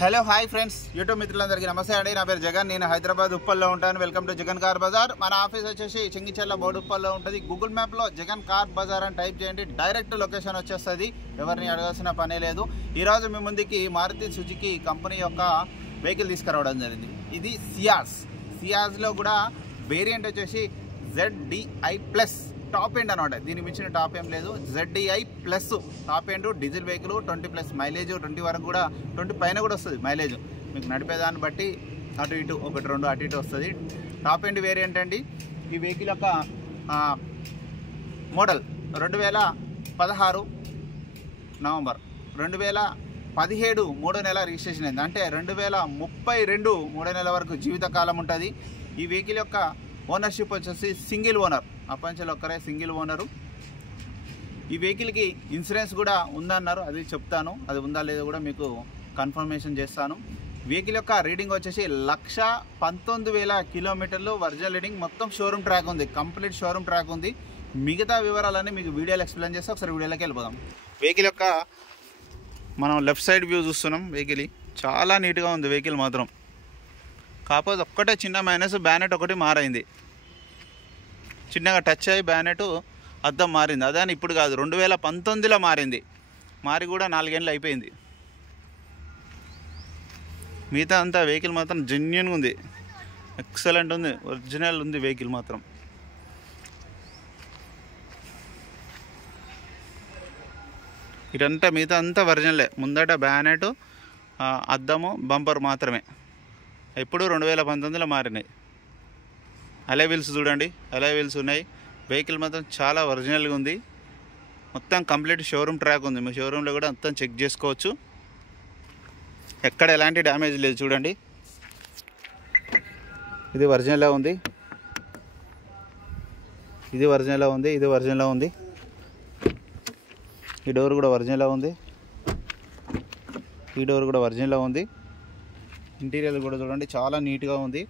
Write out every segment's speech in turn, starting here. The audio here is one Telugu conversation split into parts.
హలో హాయ్ ఫ్రెండ్స్, యూట్యూబ్ మిత్రులందరికీ నమస్తే అండి. నా పేరు జగన్, నేను హైదరాబాద్ ఉప్పల్లో ఉంటాను. Welcome to Jagan car Bazar. మన ఆఫీస్ వచ్చేసి చెంగిచెర్ల బోర్డు ఉప్పల్లో ఉంటుంది. గూగుల్ మ్యాప్లో జగన్ కార్ బజార్ అని టైప్ చేయండి, డైరెక్ట్ లొకేషన్ వచ్చేస్తుంది. ఎవరిని అడగాల్సిన పనే లేదు. ఈరోజు మీ ముందుకి మారుతి సుజుకి కంపెనీ యొక్క వెహికల్ తీసుకురావడం జరిగింది. ఇది సియాజ్లో కూడా వేరియంట్ వచ్చేసి ZDI ప్లస్ టాప్ ఎండ్ అనమాట. దీనికి మించిన టాప్ ఏం లేదు. ZDI plus top end diesel vehicle, 20+ mileage, 20 వరకు కూడా 20 పైన కూడా వస్తుంది మైలేజ్. మీకు నడిపేదాన్ని బట్టి అటు ఇటు 1-2 అటు ఇటు వస్తుంది. టాప్ ఎండ్ వేరియంట్ అండి. ఈ వెహికల్ యొక్క మోడల్ 2016 నవంబర్, 2017 3వ నెల రిజిస్ట్రేషన్ అయింది. అంటే 2032 3వ నెల వరకు జీవితకాలం ఉంటుంది. ఈ వెహికల్ యొక్క ఓనర్షిప్ వచ్చేసి సింగిల్ ఓనర్, అప్పంచలు ఒక్కరే సింగిల్ ఓనరు. ఈ వెహికల్కి ఇన్సూరెన్స్ కూడా ఉందన్నారు, అది చెప్తాను. అది ఉందా లేదో కూడా మీకు కన్ఫర్మేషన్ చేస్తాను. వెహికల్ యొక్క రీడింగ్ వచ్చేసి 1,19,000 కిలోమీటర్లు ఒరిజినల్ రీడింగ్. మొత్తం షోరూమ్ ట్రాక్ ఉంది, కంప్లీట్ షోరూమ్ ట్రాక్ ఉంది. మిగతా వివరాలన్నీ మీకు వీడియోలో ఎక్స్ప్లెయిన్ చేస్తే ఒకసారి వీడియోలోకి వెళ్ళిపోదాం. వెహికల్ యొక్క మనం లెఫ్ట్ సైడ్ వ్యూ చూస్తున్నాం. వెహికల్ చాలా నీట్గా ఉంది. వెహికల్ మాత్రం కాకపోతే ఒక్కటే చిన్న మైనస్, బ్యానెట్ ఒకటి మారైంది. చిన్నగా టచ్ అయ్యి బ్యానెట్ అద్దం మారింది. అదే ఇప్పుడు కాదు, 2019లో మారింది. మారి కూడా 4 ఏళ్ళు అయిపోయింది. మిగతా అంతా వెహికల్ మాత్రం జెన్యూన్గా ఉంది, ఎక్సలెంట్ ఉంది, ఒరిజినల్ ఉంది వెహికల్ మాత్రం. ఇదంతా మిగతా అంతా ఒరిజినలే. ముందట బ్యానెట్, అద్దము, బంపర్ మాత్రమే. ఎప్పుడు 2019లో మారినాయి. అలై వీల్స్ చూడండి, అలై వీల్స్ ఉన్నాయి. వెహికల్ మాత్రం చాలా ఒరిజినల్గా ఉంది. మొత్తం కంప్లీట్ షోరూమ్ ట్రాక్ ఉంది. మీ షోరూంలో కూడా మొత్తం చెక్ చేసుకోవచ్చు. ఎక్కడ ఎలాంటి డ్యామేజ్ లేదు. చూడండి, ఇది ఒరిజినల్గా ఉంది, ఇది ఒరిజినల్గా ఉంది, ఇది ఒరిజినల్గా ఉంది. ఈ డోర్ కూడా ఒరిజినల్గా ఉంది, ఈ డోర్ కూడా ఒరిజినల్గా ఉంది. ఇంటీరియర్ కూడా చూడండి, చాలా నీట్గా ఉంది.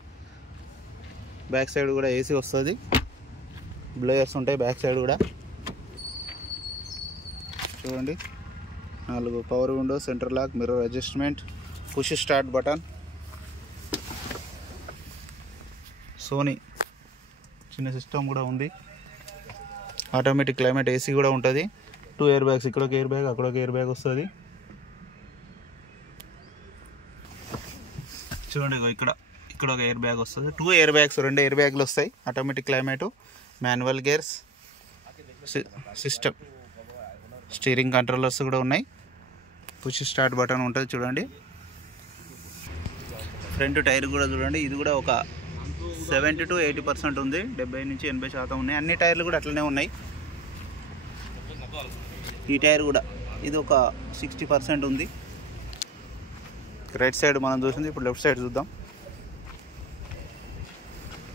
బ్యాక్ సైడ్ కూడా ఏసీ వస్తుంది, బ్లేయర్స్ ఉంటాయి బ్యాక్ సైడ్ కూడా. చూడండి, 4 power window, center lock, mirror adjustment, push start button, Sony చిన్న సిస్టమ్ కూడా ఉంది. ఆటోమేటిక్ క్లైమేట్ ఏసీ కూడా ఉంటుంది. 2 ఎయిర్ బ్యాగ్స్, ఇక్కడ ఒక ఎయిర్ బ్యాగ్, అక్కడ ఒక ఎయిర్ బ్యాగ్ వస్తుంది. చూడండి, ఇక్కడ ఒక ఎయిర్ బ్యాగ్ వస్తుంది. 2 ఎయిర్ బ్యాగ్స్, 2 ఎయిర్ బ్యాగ్లు వస్తాయి. Automatic climate, manual gears, system, steering controllers కూడా ఉన్నాయి. పుష్ స్టార్ట్ బటన్ ఉంటుంది. చూడండి, ఫ్రంట్ టైర్ కూడా చూడండి, ఇది కూడా ఒక 70 to 80% ఉంది. 70 నుంచి 80% ఉన్నాయి. అన్ని టైర్లు కూడా అట్లనే ఉన్నాయి. ఈ టైర్ కూడా ఇది ఒక 60% ఉంది. రైట్ సైడ్ మనం చూసింది, ఇప్పుడు లెఫ్ట్ సైడ్ చూద్దాం.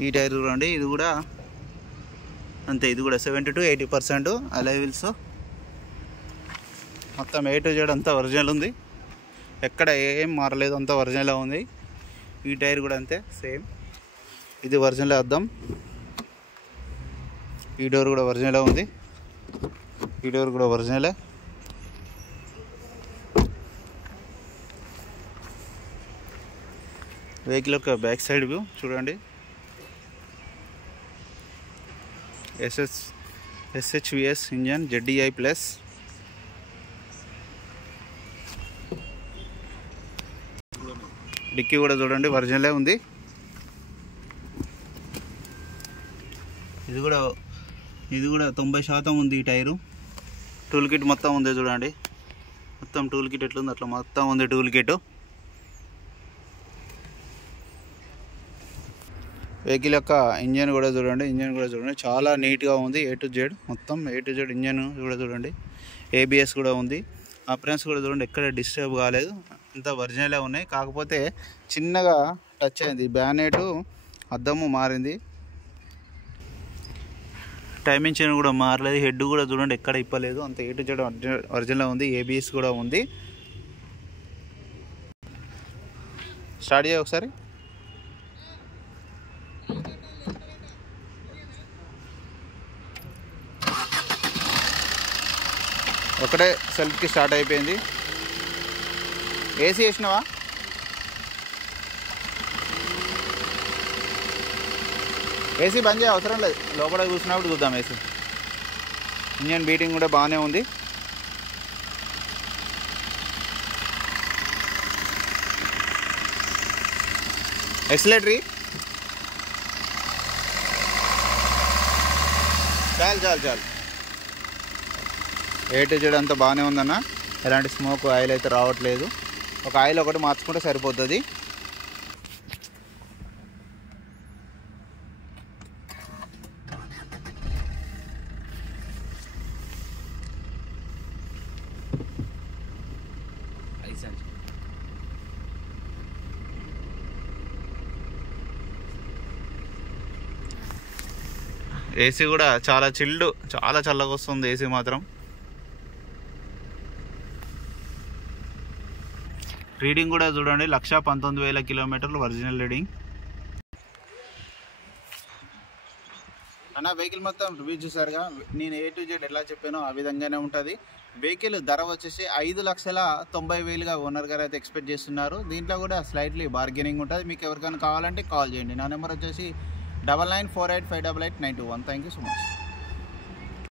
ఈ టైర్ చూడండి, ఇది కూడా అంతే, ఇది కూడా 70 to 80%. అలై వీల్స్ మొత్తం A to Z అంతా ఒరిజినల్ ఉంది. ఎక్కడ ఏం మారలేదు, అంతా ఒరిజినల్ ఉంది. ఈ టైర్ కూడా అంతే సేమ్, ఇది ఒరిజినల్ అద్దం. ఈ డోర్ కూడా ఒరిజినల్ ఉంది, ఈ డోర్ కూడా ఒరిజినలే. వెహికల్ యొక్క బ్యాక్ సైడ్ వ్యూ చూడండి. SHVS engine, ZDI plus. డిక్కీ కూడా చూడండి, ఒరిజినలే ఉంది. ఇది కూడా 90% ఉంది. ఈ టైరు టూల్ కిట్ మొత్తం ఉంది. చూడండి, మొత్తం టూల్ కిట్ ఎట్లుంది అట్లా మొత్తం ఉంది టూల్ కిట్. వెహికల్ యొక్క ఇంజన్ కూడా చూడండి, చాలా నీట్గా ఉంది. A to Z మొత్తం A to Z ఇంజన్ కూడా చూడండి. ABS కూడా ఉంది. అప్రెన్స్ కూడా చూడండి, ఎక్కడ డిస్టర్బ్ కాలేదు, అంత ఒరిజినలే ఉన్నాయి. కాకపోతే చిన్నగా టచ్ అయింది, బ్యానెట్ అద్దము మారింది. టైమింగ్ చైన్ కూడా మారలేదు. హెడ్ కూడా చూడండి, ఎక్కడ ఇప్పలేదు, అంత A to Z ఒరిజినల్ ఉంది. ABS కూడా ఉంది. స్టార్ట్ చేయ ఒకసారి. ఒకటే సెల్ఫ్కి స్టార్ట్ అయిపోయింది. ఏసీ వేసినావా? ఏసీ బంద్ చేయ అవసరం లేదు, లోపల చూసినప్పుడు చూద్దాం. ఏసీ ఇంజన్ బీటింగ్ కూడా బాగానే ఉంది. ఎక్సిలేటరీ చాలు ఏ టు జెడ్ అంతా బాగానే ఉందన్న. ఎలాంటి స్మోక్ ఆయిల్ అయితే రావట్లేదు. ఒక ఆయిల్ ఒకటి మార్చుకుంటే సరిపోతుంది. ఏసీ కూడా చాలా చిల్డ్, చాలా చల్లగా వస్తుంది ఏసీ మాత్రం. రీడింగ్ కూడా చూడండి, 119,000 కిలోమీటర్లు ఒరిజినల్ రీడింగ్. అన్న వెహికల్ మొత్తం రివ్యూ చూసారుగా. నేను ఏ టు జెడ్ ఎలా చెప్పానో ఆ విధంగానే ఉంటుంది. వెహికల్ ధర వచ్చేసి 5,90,000గా ఓనర్ గారు అయితే ఎక్స్పెక్ట్ చేస్తున్నారు. దీంట్లో కూడా స్లైట్లీ బార్గెనింగ్ ఉంటుంది. మీకు ఎవరికైనా కావాలంటే కాల్ చేయండి. నా నెంబర్ వచ్చేసి 9948588921. Thank you so much.